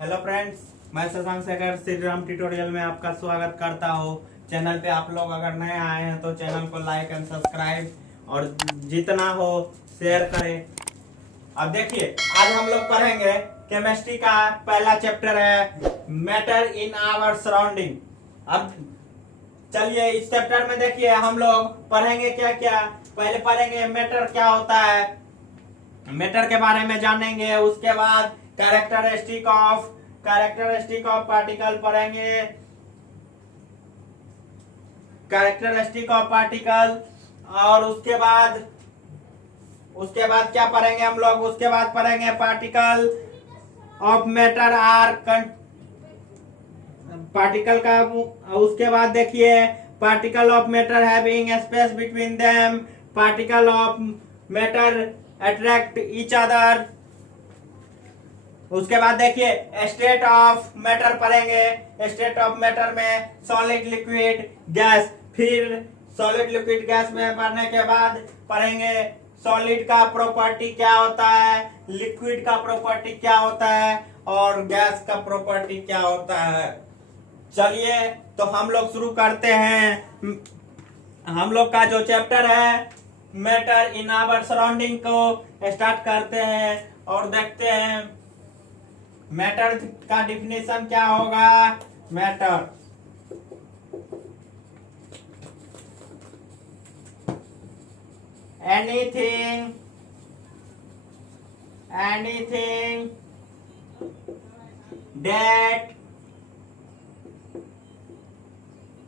Hello friends, मैं Shashank Shekhar Shri Ram tutorial में आपका स्वागत करता हूँ। चैनल पे आप लोग अगर नए आए हैं तो चैनल को लाइक एंड सब्सक्राइब और जितना हो शेयर करें। अब देखिए, आज हम लोग पढ़ेंगे केमिस्ट्री का पहला चैप्टर है मैटर इन आवर सराउंडिंग। अब चलिए इस चैप्टर में देखिए हम लोग पढ़ेंगे क्या क्या। पहले पढ़ेंगे मैटर क्या होता है, मैटर के बारे में जानेंगे। उसके बाद कैरेक्टरिस्टिक ऑफ पार्टिकल पढ़ेंगे, कैरेक्टरिस्टिक ऑफ पार्टिकल। और उसके बाद क्या पढ़ेंगे हम लोग, उसके बाद पढ़ेंगे particle of matter are particle का। उसके बाद देखिए particle of matter having space between them, particle of matter attract each other. उसके बाद देखिए स्टेट ऑफ मैटर पढ़ेंगे। स्टेट ऑफ मैटर में सॉलिड लिक्विड गैस। फिर सॉलिड लिक्विड गैस में पढ़ने के बाद पढ़ेंगे सॉलिड का प्रॉपर्टी क्या होता है, लिक्विड का प्रॉपर्टी क्या होता है और गैस का प्रॉपर्टी क्या होता है। चलिए तो हम लोग शुरू करते हैं। हम लोग का जो चैप्टर है मैटर इन आवर सराउंडिंग को स्टार्ट करते हैं और देखते हैं मैटर का डिफिनेशन क्या होगा। Matter anything that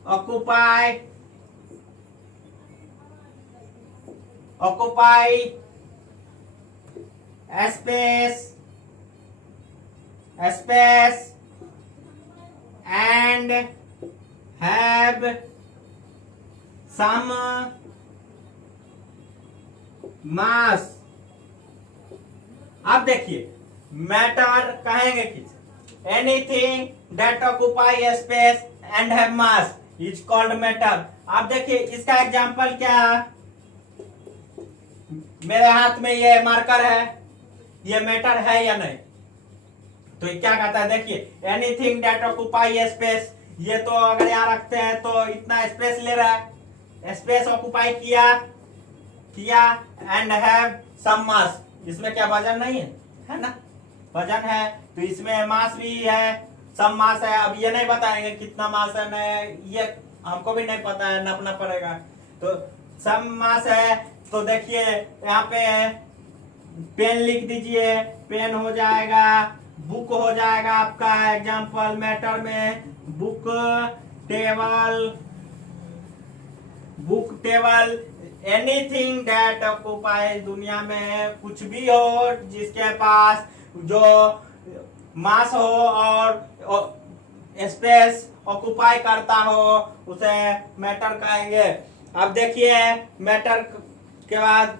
occupy space and have some mass। अब देखिए मैटर कहेंगे किस, anything that occupy space and have mass is called matter. अब देखिए इसका एग्जांपल क्या है, मेरे हाथ में ये मार्कर है, ये मैटर है या नहीं। तो क्या कहता है, देखिए एनीथिंग दैट ऑक्यूपाई स्पेस, ये तो अगर यहाँ रखते हैं तो इतना स्पेस ले रहा है, स्पेस ऑक्यूपाई किया एंड हैव सम मास, इसमें क्या वजन नहीं है ना, वजन है तो इसमें मास भी है, सम मास है। अब ये नहीं बताएंगे कितना मास है, नहीं ये हमको भी नहीं पता है, नापना पड़ेगा। तो सम मास है तो देखिए यहाँ पे पेन लिख दीजिए, पेन हो जाएगा, बुक हो जाएगा आपका एग्जांपल मैटर में book table. Anything that occupy, दुनिया में कुछ भी हो जिसके पास जो मास हो और स्पेस ऑक्यूपाई करता हो उसे मैटर कहेंगे। अब देखिए मैटर के बाद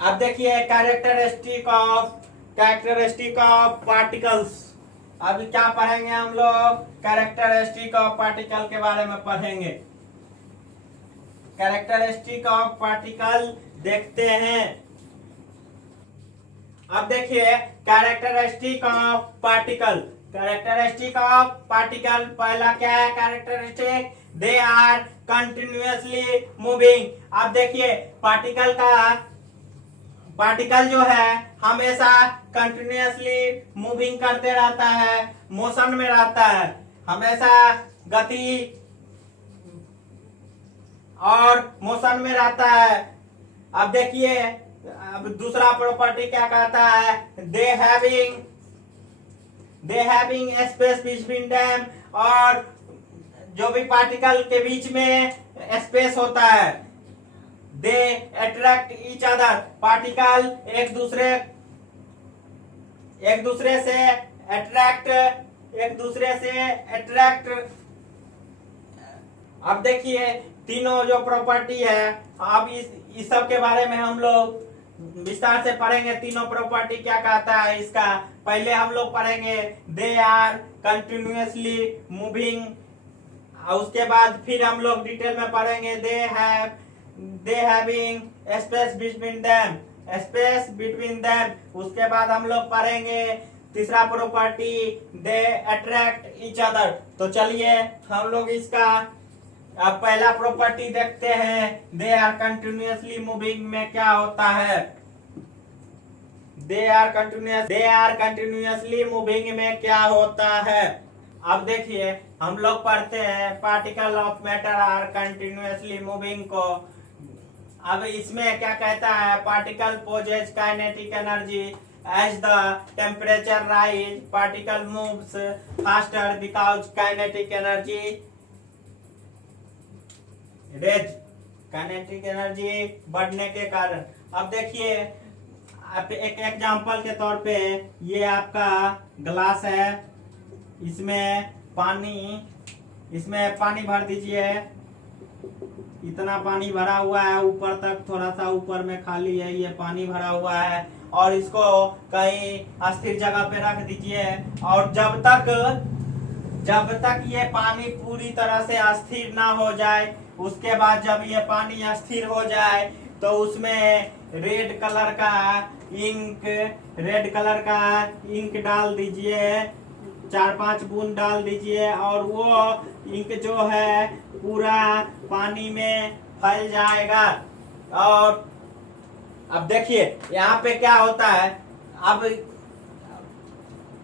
अब देखिए कैरेक्टरिस्टिक ऑफ पार्टिकल्स। अभी क्या पढ़ेंगे हम लोग, कैरेक्टरिस्टिक ऑफ पार्टिकल के बारे में पढ़ेंगे। कैरेक्टरिस्टिक ऑफ पार्टिकल देखते हैं। अब देखिए कैरेक्टरिस्टिक ऑफ पार्टिकल, पहला क्या है characteristic, they are continuously moving. अब देखिए पार्टिकल जो है हमेशा कंटिन्यूअसली मूविंग करते रहता है, मोशन में रहता है, हमेशा गति और मोशन में रहता है। अब देखिए अब दूसरा प्रॉपर्टी क्या कहता है, they having space between them, और जो भी पार्टिकल के बीच में स्पेस होता है, they attract each other, particle एक दूसरे से अट्रैक्ट। अब देखिए तीनों जो प्रॉपर्टी है, अब इस सब के बारे में हम लोग विस्तार से पढ़ेंगे। तीनों प्रॉपर्टी क्या कहता है इसका, पहले हम लोग पढ़ेंगे दे आर कंटिन्यूअसली मूविंग, उसके बाद फिर हम लोग डिटेल में पढ़ेंगे they having space between them. उसके बाद हम लोग पढ़ेंगे तीसरा property they attract each other. तो चलिए हम लोग इसका अब पहला प्रॉपर्टी देखते हैं, दे आर कंटिन्यूअसली मूविंग में क्या होता है। दे आर कंटिन्यूअसली मूविंग में क्या होता है। अब देखिए हम लोग पढ़ते हैं particle of matter are continuously moving को। अब इसमें क्या कहता है, particle possess kinetic energy as the temperature rise, particle moves faster because kinetic energy raise, kinetic energy बढ़ने के कारण। अब देखिए आप एक एग्जांपल के तौर पे, ये आपका ग्लास है, इसमें पानी भर दीजिए। इतना पानी भरा हुआ है, ऊपर तक थोड़ा सा ऊपर में खाली है, ये पानी भरा हुआ है। और इसको कहीं अस्थिर जगह पे रख दीजिए। और जब तक ये पानी पूरी तरह से अस्थिर ना हो जाए, उसके बाद जब ये पानी अस्थिर हो जाए तो उसमें रेड कलर का इंक डाल दीजिए, 4-5 बूंद डाल दीजिए, और वो इंक जो है पूरा पानी में फैल जाएगा। और अब देखिए यहाँ पे क्या होता है,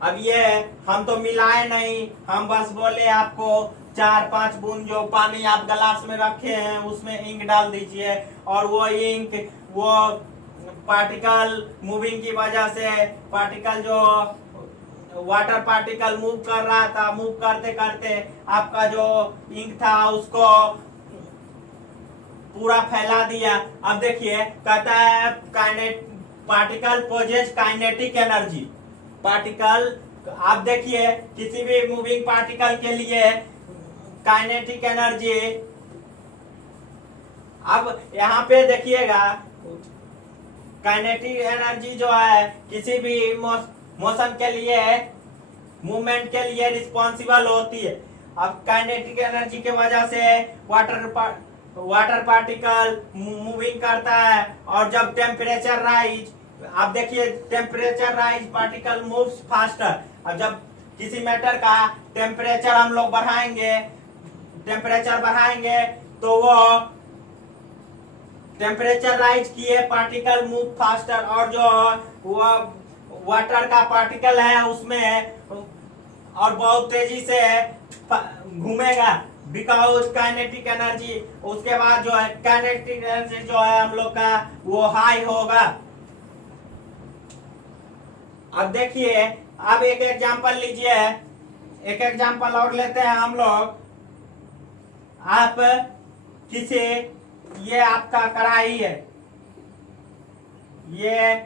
अब ये हम तो मिलाए नहीं, हम बस बोले आपको 4-5 बूंद जो पानी आप गिलास में रखे हैं उसमें इंक डाल दीजिए। और वो इंक वो पार्टिकल मूविंग की वजह से, पार्टिकल जो वाटर पार्टिकल मूव कर रहा था, मूव करते करते आपका जो इंक था उसको पूरा फैला दिया। अब देखिए कहता है particle possess kinetic energy. Particle, आप देखिए किसी भी मूविंग पार्टिकल के लिए काइनेटिक एनर्जी, अब यहाँ पे देखिएगा काइनेटिक एनर्जी जो है किसी भी मोशन के लिए, मूवमेंट के लिए रिस्पॉन्सिबल होती है। अब काइनेटिक एनर्जी के वजह से वाटर पार्टिकल मूविंग करता है। और जब टेम्परेचर राइज, आप देखिए temperature rise particle moves faster. अब जब किसी मैटर का टेम्परेचर हम लोग बढ़ाएंगे तो वो टेम्परेचर राइज किए, पार्टिकल मूव फास्टर। और जो वो वाटर का पार्टिकल है उसमें और बहुत तेजी से घूमेगा बिकॉज काइनेटिक एनर्जी। उसके बाद जो है काइनेटिक एनर्जी जो है हम लोग का वो हाई होगा। अब देखिए अब एक एग्जांपल लीजिए, एक एग्जांपल और लेते हैं हम लोग। आप किसी, ये आपका कढ़ाई है, ये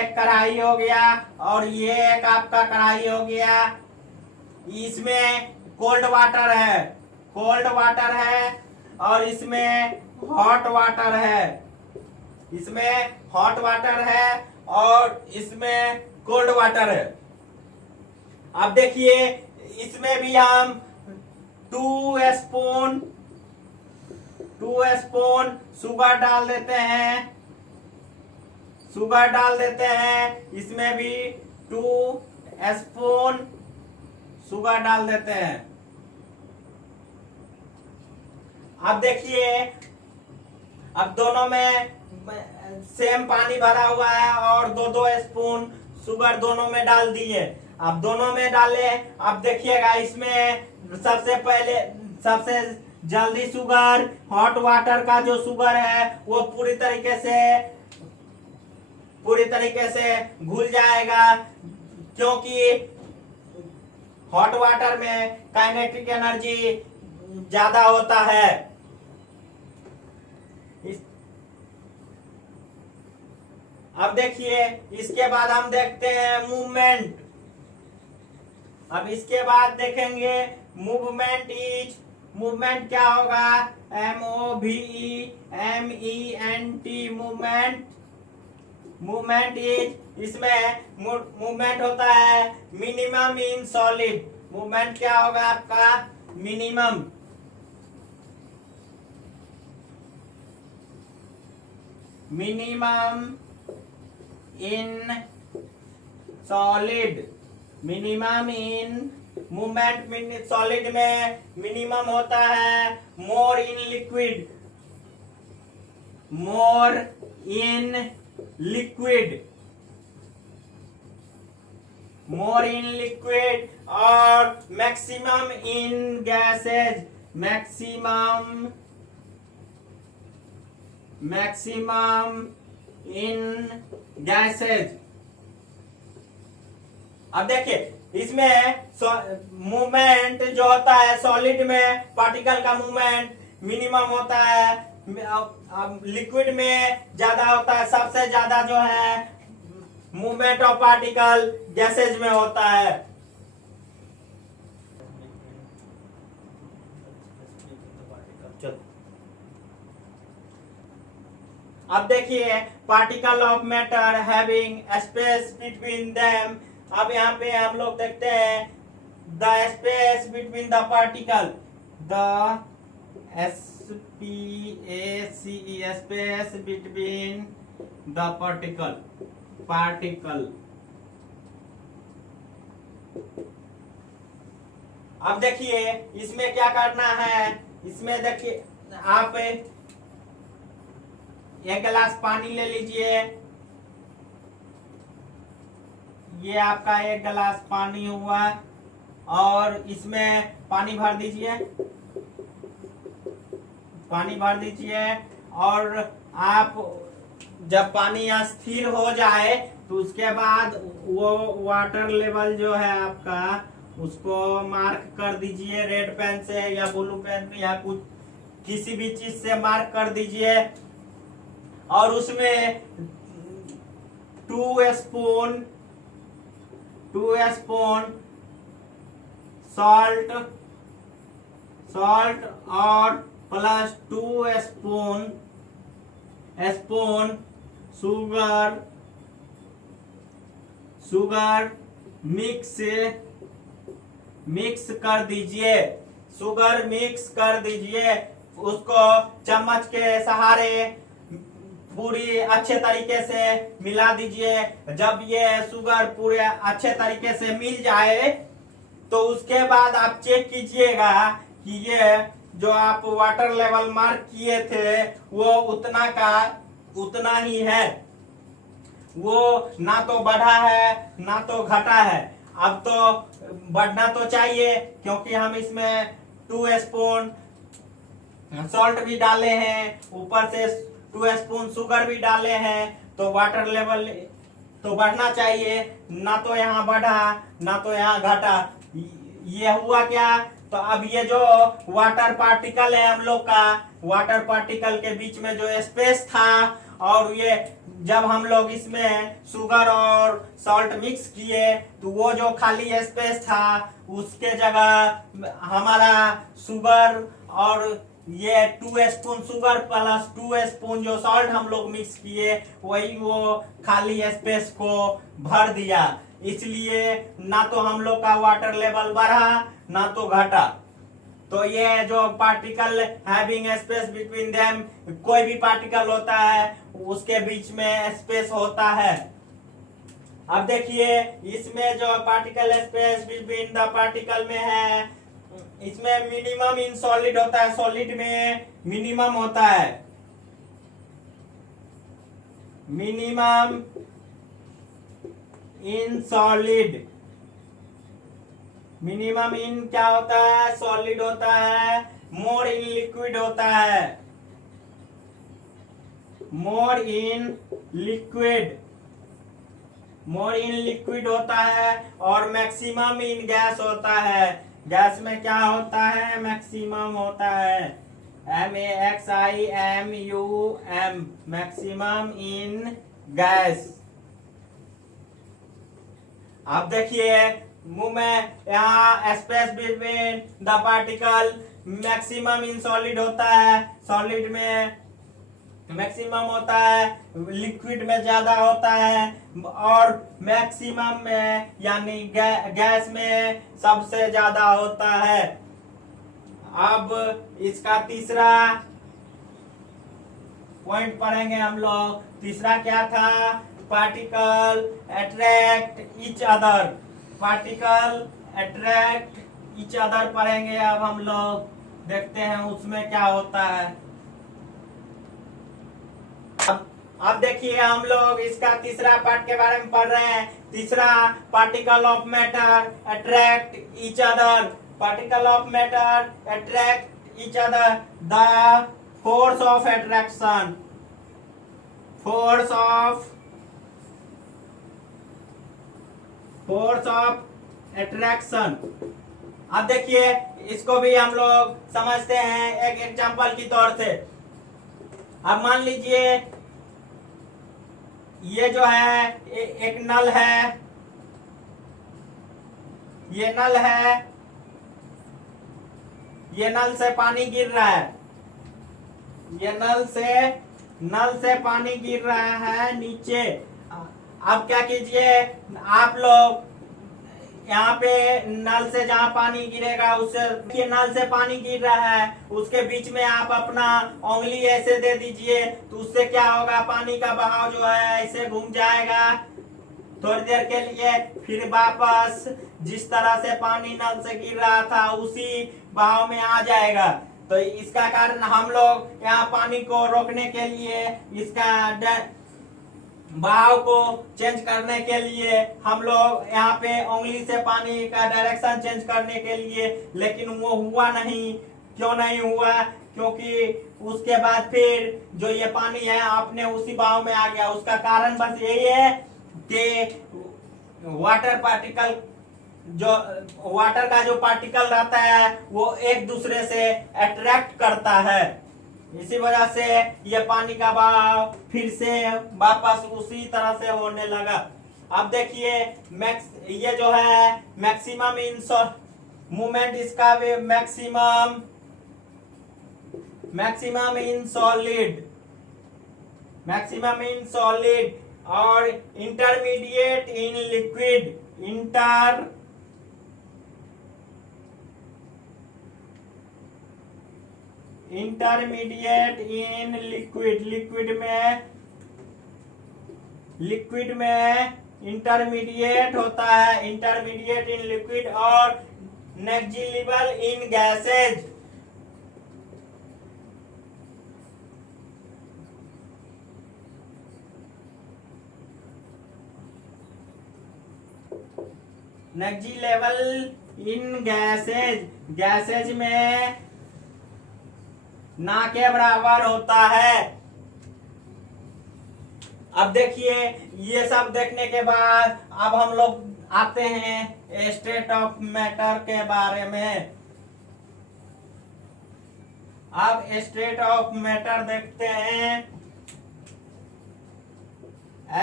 एक कढ़ाई हो गया और ये एक आपका कढ़ाई हो गया। इसमें कोल्ड वाटर है और इसमें हॉट वाटर है, और इसमें कोल्ड वाटर है। अब देखिए इसमें भी हम 2 स्पून शुगर डाल देते हैं, इसमें भी 2 स्पून शुगर डाल देते हैं। अब देखिए अब दोनों में सेम पानी भरा हुआ है और 2-2 स्पून शुगर दोनों में डाल दिए। अब दोनों में डाले, अब देखिएगा इसमें सबसे जल्दी शुगर, हॉट वाटर का जो शुगर है वो पूरी तरीके से घुल जाएगा, क्योंकि हॉट वाटर में काइनेटिक एनर्जी ज्यादा होता है। अब देखिए इसके बाद हम देखते हैं मूवमेंट। अब इसके बाद देखेंगे मूवमेंट क्या होगा, मूवमेंट। मूवमेंट इज, इसमें मूवमेंट होता है मिनिमम इन सॉलिड। मूवमेंट क्या होगा आपका, minimum in solid. Minimum in movement solid में मिनिमम होता है, more in liquid, more in liquid, more in liquid, और maximum in gases, maximum in gases. अब देखिए इसमें मूवमेंट जो होता है सॉलिड में, पार्टिकल का मूवमेंट मिनिमम होता है, अब लिक्विड में ज्यादा होता है, सबसे ज्यादा जो है मूवमेंट ऑफ पार्टिकल गैसेज में होता है। अब देखिए particle of matter having space between them. अब यहाँ पे हम लोग देखते हैं the space between the particle, the SPACE, space between the particle, particle. अब देखिए इसमें क्या करना है, इसमें देखिए आप एक गिलास पानी ले लीजिए, ये आपका एक गिलास पानी हुआ, और इसमें पानी भर दीजिए, पानी भर दीजिए, और आप जब पानी यहाँ स्थिर हो जाए तो उसके बाद वो वाटर लेवल जो है आपका उसको मार्क कर दीजिए रेड पेन से या ब्लू पेन या कुछ किसी भी चीज से मार्क कर दीजिए, और उसमें 2 स्पून सॉल्ट और प्लस 2 स्पून शुगर मिक्स कर दीजिए, शुगर मिक्स कर दीजिए, उसको चम्मच के सहारे पूरी अच्छे तरीके से मिला दीजिए। जब ये शुगर पूरे अच्छे तरीके से मिल जाए तो उसके बाद आप चेक कीजिएगा कि ये जो आप वाटर लेवल मार्क किए थे वो उतना का उतना ही है, वो ना तो बढ़ा है ना तो घटा है। अब तो बढ़ना तो चाहिए क्योंकि हम इसमें 2 स्पून सॉल्ट भी डाले हैं, ऊपर से 2 स्पून शुगर भी डाले हैं, तो वाटर लेवल तो बढ़ना चाहिए, ना तो यहाँ बढ़ा ना तो यहाँ घटा। ये हुआ क्या, तो अब ये जो वाटर पार्टिकल है हम लोग का, वाटर पार्टिकल के बीच में जो स्पेस था, और ये जब हम लोग इसमें शुगर और सॉल्ट मिक्स किए तो वो जो खाली स्पेस था उसके जगह हमारा शुगर और ये 2 स्पून शुगर प्लस 2 स्पून जो सॉल्ट हम लोग मिक्स किए वही वो खाली स्पेस को भर दिया, इसलिए ना तो हम लोग का वाटर लेवल बढ़ा ना तो घटा। तो ये जो particle having space between them, कोई भी पार्टिकल होता है उसके बीच में स्पेस होता है। अब देखिए इसमें जो particle space between the particle में है, इसमें मिनिमम इन सॉलिड होता है, सॉलिड में मिनिमम होता है, मिनिमम इन सॉलिड, मिनिमम इन क्या होता है, सॉलिड होता है, मोर इन लिक्विड होता है, more in liquid, more in liquid होता है, और मैक्सिमम इन गैस होता है। गैस में क्या होता है, मैक्सिमम होता है, MAXIMUM, मैक्सिमम इन गैस। अब देखिए मुंह में यहाँ space between the particle, maximum in solid होता है, सॉलिड में मैक्सिमम होता है, लिक्विड में ज्यादा होता है, और मैक्सिमम में यानी गैस में सबसे ज्यादा होता है। अब इसका तीसरा पॉइंट पढ़ेंगे हम लोग। तीसरा क्या था, particle attract each other, particle attract each other पढ़ेंगे। अब हम लोग देखते हैं उसमें क्या होता है। अब देखिए हम लोग इसका तीसरा पार्ट के बारे में पढ़ रहे हैं। तीसरा, particle of matter attract each other. Particle of matter attract each other. The force of attraction. Force of attraction. अब देखिए इसको भी हम लोग समझते हैं एक एग्जांपल की तौर से। अब मान लीजिए ये जो है एक नल है, ये नल है, ये नल से पानी गिर रहा है, ये नल से पानी गिर रहा है नीचे। अब क्या कीजिए आप लोग, यहाँ पे नल से जहाँ पानी गिरेगा उससे, नल से पानी गिर रहा है उसके बीच में आप अपना उंगली ऐसे दे दीजिए, तो उससे क्या होगा, पानी का बहाव जो है ऐसे घूम जाएगा थोड़ी देर के लिए, फिर वापस जिस तरह से पानी नल से गिर रहा था उसी बहाव में आ जाएगा। तो इसका कारण हम लोग यहाँ पानी को रोकने के लिए, इसका बहाव को चेंज करने के लिए हम लोग यहाँ पे उंगली से पानी का डायरेक्शन चेंज करने के लिए, लेकिन वो हुआ नहीं। क्यों नहीं हुआ? क्योंकि उसके बाद फिर जो ये पानी है अपने उसी बहाव में आ गया। उसका कारण बस यही है कि वाटर पार्टिकल, जो वाटर का जो पार्टिकल रहता है वो एक दूसरे से अट्रैक्ट करता है, इसी वजह से ये पानी का बहाव फिर से वापस उसी तरह से होने लगा। अब देखिए ये जो है मैक्सिमम इन मूवमेंट, इसका मैक्सिमम इन सॉलिड और intermediate in liquid. Intermediate in liquid में इंटरमीडिएट होता है, इंटरमीडिएट इन लिक्विड और नेग्लिजिबल इन गैसेज। नेग्लिजिबल इन गैसेज में ना के बराबर होता है। अब देखिए ये सब देखने के बाद अब हम लोग आते हैं स्टेट ऑफ मैटर के बारे में। अब स्टेट ऑफ मैटर देखते हैं।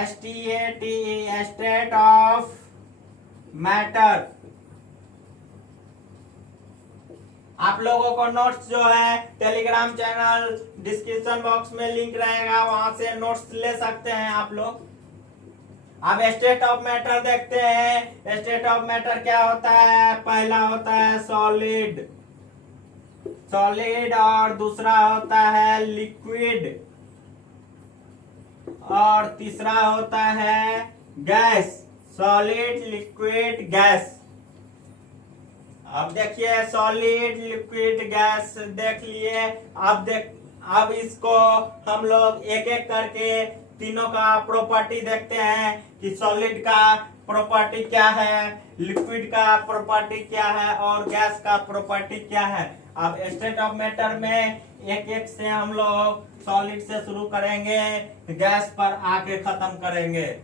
STATE, state of matter. आप लोगों को नोट्स जो है टेलीग्राम चैनल डिस्क्रिप्शन बॉक्स में लिंक रहेगा, वहां से नोट्स ले सकते हैं आप लोग। अब स्टेट ऑफ मैटर देखते हैं। स्टेट ऑफ मैटर क्या होता है? पहला होता है सॉलिड और दूसरा होता है लिक्विड और तीसरा होता है गैस। Solid, liquid, gas. अब देखिए सॉलिड, लिक्विड, गैस देख लिए। अब इसको हम लोग एक एक करके तीनों का प्रॉपर्टी देखते हैं कि सॉलिड का प्रॉपर्टी क्या है, लिक्विड का प्रॉपर्टी क्या है और गैस का प्रॉपर्टी क्या है। अब स्टेट ऑफ मैटर में एक एक से हम लोग सॉलिड से शुरू करेंगे, गैस पर आके खत्म करेंगे।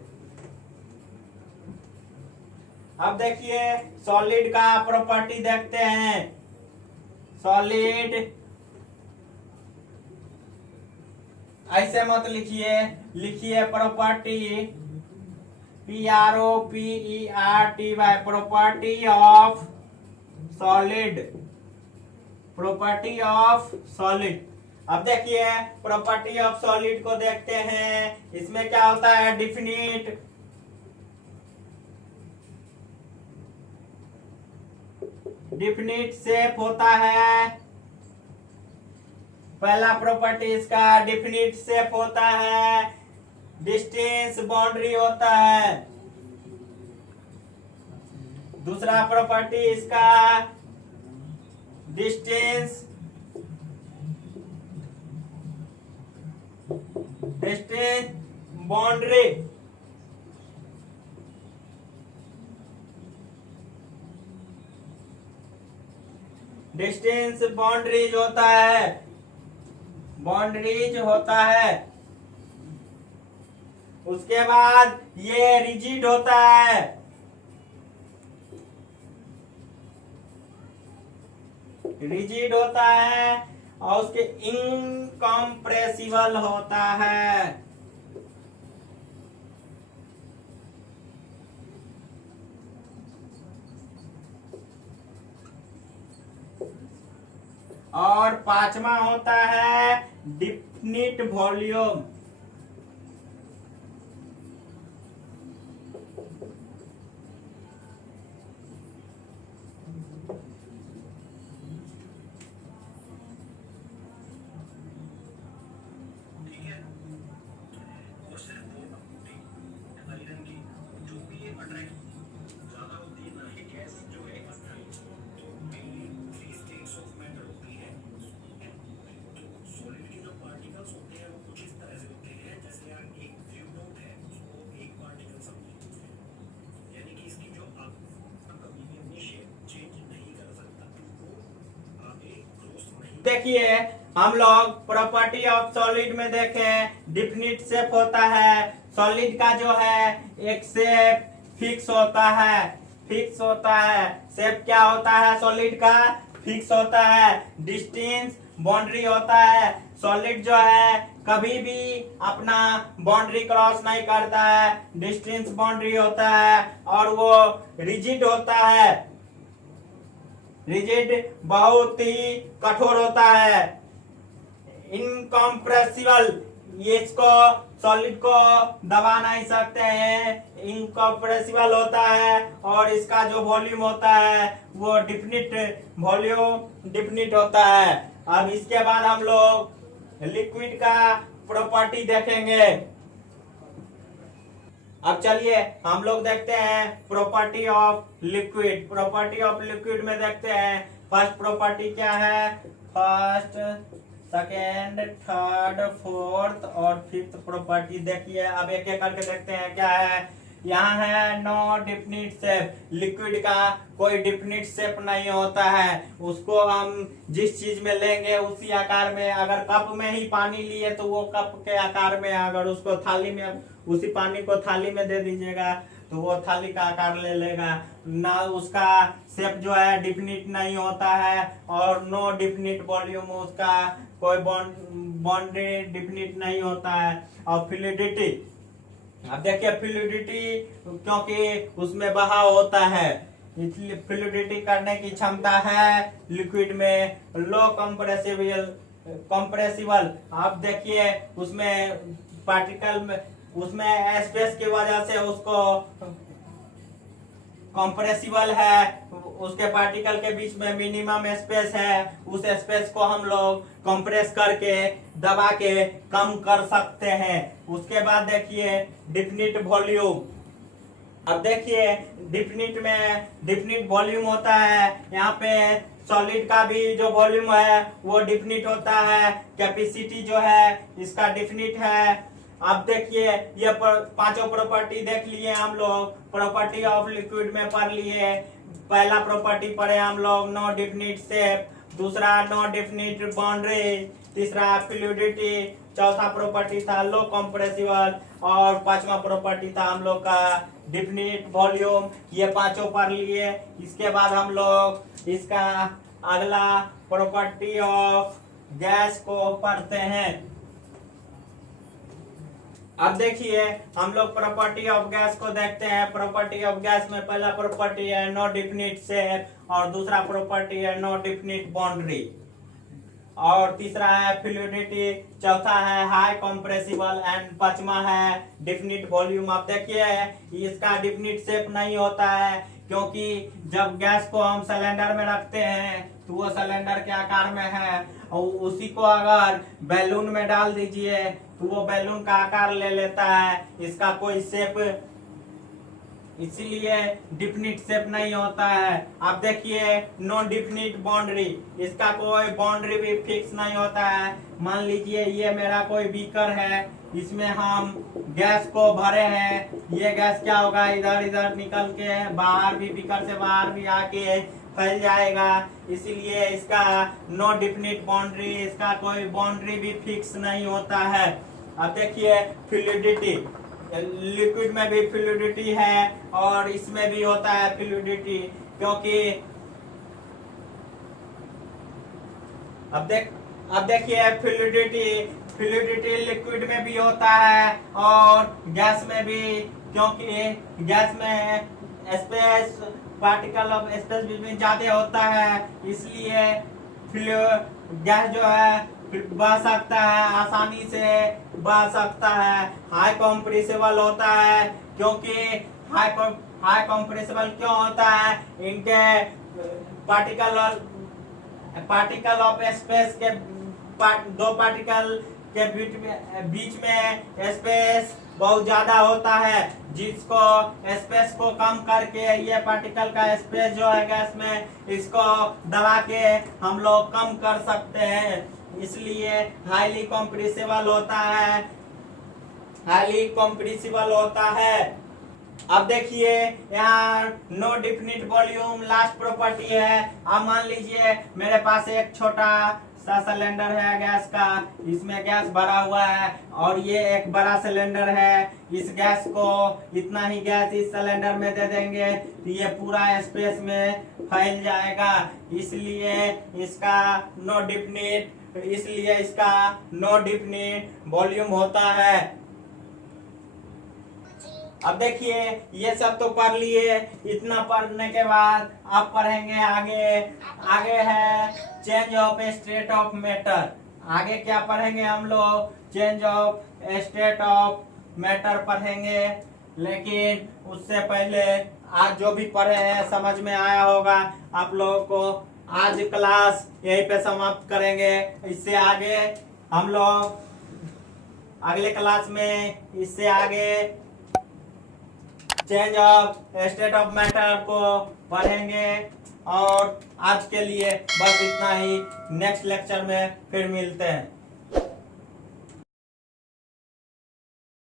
अब देखिए सॉलिड का प्रॉपर्टी देखते हैं। सॉलिड ऐसे मत लिखिए property PROPERTY, property of solid. अब देखिए प्रॉपर्टी ऑफ सॉलिड को देखते हैं। इसमें क्या होता है? डिफिनिट शेप होता है। पहला प्रॉपर्टी इसका डिफिनिट शेप होता है। डिस्टेंस बाउंड्री होता है। दूसरा प्रॉपर्टी इसका डिस्टेंस बाउंड्री। डिस्टेंस बाउंड्रीज होता है, बाउंड्रीज होता है। उसके बाद ये रिजिड होता है, रिजिड होता है और उसके इनकम्प्रेसिबल होता है। और पांचवा होता है डिफिनिट वॉल्यूम। देखिए हम लोग प्रॉपर्टी ऑफ सॉलिड में देखें, डिफिनिट शेप होता है। सॉलिड का जो है एक शेप फिक्स होता है, फिक्स होता है। शेप क्या होता है सॉलिड का? फिक्स होता है। डिस्टेंस बाउंड्री होता है। सॉलिड जो है कभी भी अपना बाउंड्री क्रॉस नहीं करता है, डिस्टेंस बाउंड्री होता है। और वो रिजिड होता है, रिजिड बहुत ही कठोर होता है। इनकम्प्रेसिबल, इसको सॉलिड को दबा नहीं सकते हैं, इनकम्प्रेसिबल होता है। और इसका जो वॉल्यूम होता है वो डिफिनिट वॉल्यूम, डिफिनिट होता है। अब इसके बाद हम लोग लिक्विड का प्रॉपर्टी देखेंगे। अब चलिए हम लोग देखते हैं property of liquid. Property of liquid में देखते हैं फर्स्ट प्रॉपर्टी क्या है। फर्स्ट, सेकेंड, थर्ड, फोर्थ और फिफ्थ प्रॉपर्टी देखिए। अब एक एक करके देखते हैं क्या है। यहाँ है नो डिफिनिट शेप। लिक्विड का कोई डिफिनिट शेप नहीं होता है। उसको हम जिस चीज में लेंगे उसी आकार में, अगर कप में ही पानी लिए तो वो कप के आकार में, अगर उसको थाली में, उसी पानी को थाली में दे दीजिएगा तो वो थाली का आकार ले लेगा ना। उसका शेप जो है डिफिनिट नहीं होता है और नो डिफिनिट वॉल्यूम, उसका कोई बाउंड्री डिफिनिट नहीं होता है। और फ्लूइडिटी, अब देखिए फ्लूइडिटी क्योंकि उसमें बहाव होता है, इसलिए फ्लूइडिटी करने की क्षमता है लिक्विड में। लो कंप्रेसिबल, आप देखिए उसमें पार्टिकल में, उसमें स्पेस की वजह से उसको कंप्रेसिबल है। उसके पार्टिकल के बीच में मिनिमम स्पेस है, उस स्पेस को हम लोग कंप्रेस करके दबा के कम कर सकते हैं। उसके बाद देखिए डिफिनिट वॉल्यूम। अब देखिए डिफिनिट में डिफिनिट वॉल्यूम होता है। यहाँ पे सॉलिड का भी जो वॉल्यूम है वो डिफिनिट होता है। कैपेसिटी जो है इसका डिफिनिट है। अब देखिए ये पांचों प्रॉपर्टी देख लिए हम लोग, प्रॉपर्टी ऑफ लिक्विड में पढ़ लिए। पहला प्रॉपर्टी पढ़े हम लोग नो डिफिनिट शेप, दूसरा नो डिफिनिट बाउंड्री, तीसरा फ्लूइडिटी, चौथा प्रॉपर्टी था लो कंप्रेसिबल और पांचवा प्रॉपर्टी था हम लोग का डिफिनिट वॉल्यूम। ये पांचों पढ़ लिए। इसके बाद हम लोग इसका अगला प्रॉपर्टी ऑफ गैस को पढ़ते हैं। अब देखिए हम लोग प्रॉपर्टी ऑफ गैस को देखते हैं। प्रॉपर्टी ऑफ गैस में पहला प्रॉपर्टी है नो डिफिनिट शेप और दूसरा प्रॉपर्टी है नो डिफिनिट बाउंड्री और तीसरा है फ्लूइडिटी, चौथा है हाई कंप्रेसिबल एंड पांचवा है डिफिनिट वॉल्यूम। आप देखिए इसका डिफिनिट शेप नहीं होता है क्योंकि जब गैस को हम सिलेंडर में रखते हैं तो वो सिलेंडर के आकार में है और उसी को अगर बैलून में डाल दीजिए तो वो बैलून का आकार ले लेता है। इसका कोई शेप इसीलिए डिफिनिट शेप नहीं होता है। अब देखिए नॉन डिफिनिट बाउंड्री, इसका कोई बाउंड्री भी फिक्स नहीं होता है। मान लीजिए ये मेरा कोई बीकर है, इसमें हम गैस को भरे हैं, ये गैस क्या होगा इधर इधर निकल के बाहर भी, बीकर से बाहर भी आके फैल जाएगा। इसीलिए इसका नो डिफिनिट बाउंड्री, इसका कोई बाउंड्री भी फिक्स नहीं होता है। अब देखिए फ्लूइडिटी, लिक्विड में भी फ्लूइडिटी है और इसमें भी होता है फ्लूइडिटी, क्योंकि अब देखिए फ्लूइडिटी लिक्विड में भी होता है और गैस में भी, क्योंकि गैस में स्पेस, पार्टिकल ऑफ स्पेस बीच में ज्यादा होता है, इसलिए गैस जो है बह सकता है, आसानी से बह सकता है। हाई कॉम्प्रेसिबल होता है, क्योंकि हाई कॉम्प्रेसिबल क्यों होता है, इनके पार्टिकल ऑफ स्पेस के दो पार्टिकल के बीच में स्पेस बहुत ज्यादा होता है, जिसको स्पेस को कम करके ये पार्टिकल का स्पेस जो है गैस में, इसको दबा के हम लोग कम कर सकते हैं। इसलिए हाईली कॉम्प्रेसिबल होता है, हाईली कॉम्प्रेसिबल होता है। अब देखिए यहाँ no definite volume last property है। अब मान लीजिए मेरे पास एक छोटा सा सिलेंडर है गैस का, इसमें गैस भरा हुआ है और ये एक बड़ा सिलेंडर है। इस गैस को इतना ही गैस इस सिलेंडर में दे देंगे तो ये पूरा स्पेस में फैल जाएगा। इसलिए इसका नो डिफिनिट वॉल्यूम होता है। अब देखिए ये सब तो पढ़ लिए, इतना पढ़ने के बाद आप पढ़ेंगे आगे है change of state of matter. आगे क्या पढ़ेंगे हम लोग, change of state of matter पढ़ेंगे। लेकिन उससे पहले आज जो भी पढ़े हैं समझ में आया होगा आप लोगों को। आज क्लास यहीं पे समाप्त करेंगे। इससे आगे हम लोग अगले क्लास में इससे आगे change of state of matter को पढ़ेंगे। और आज के लिए बस इतना ही, नेक्स्ट लेक्चर में फिर मिलते हैं।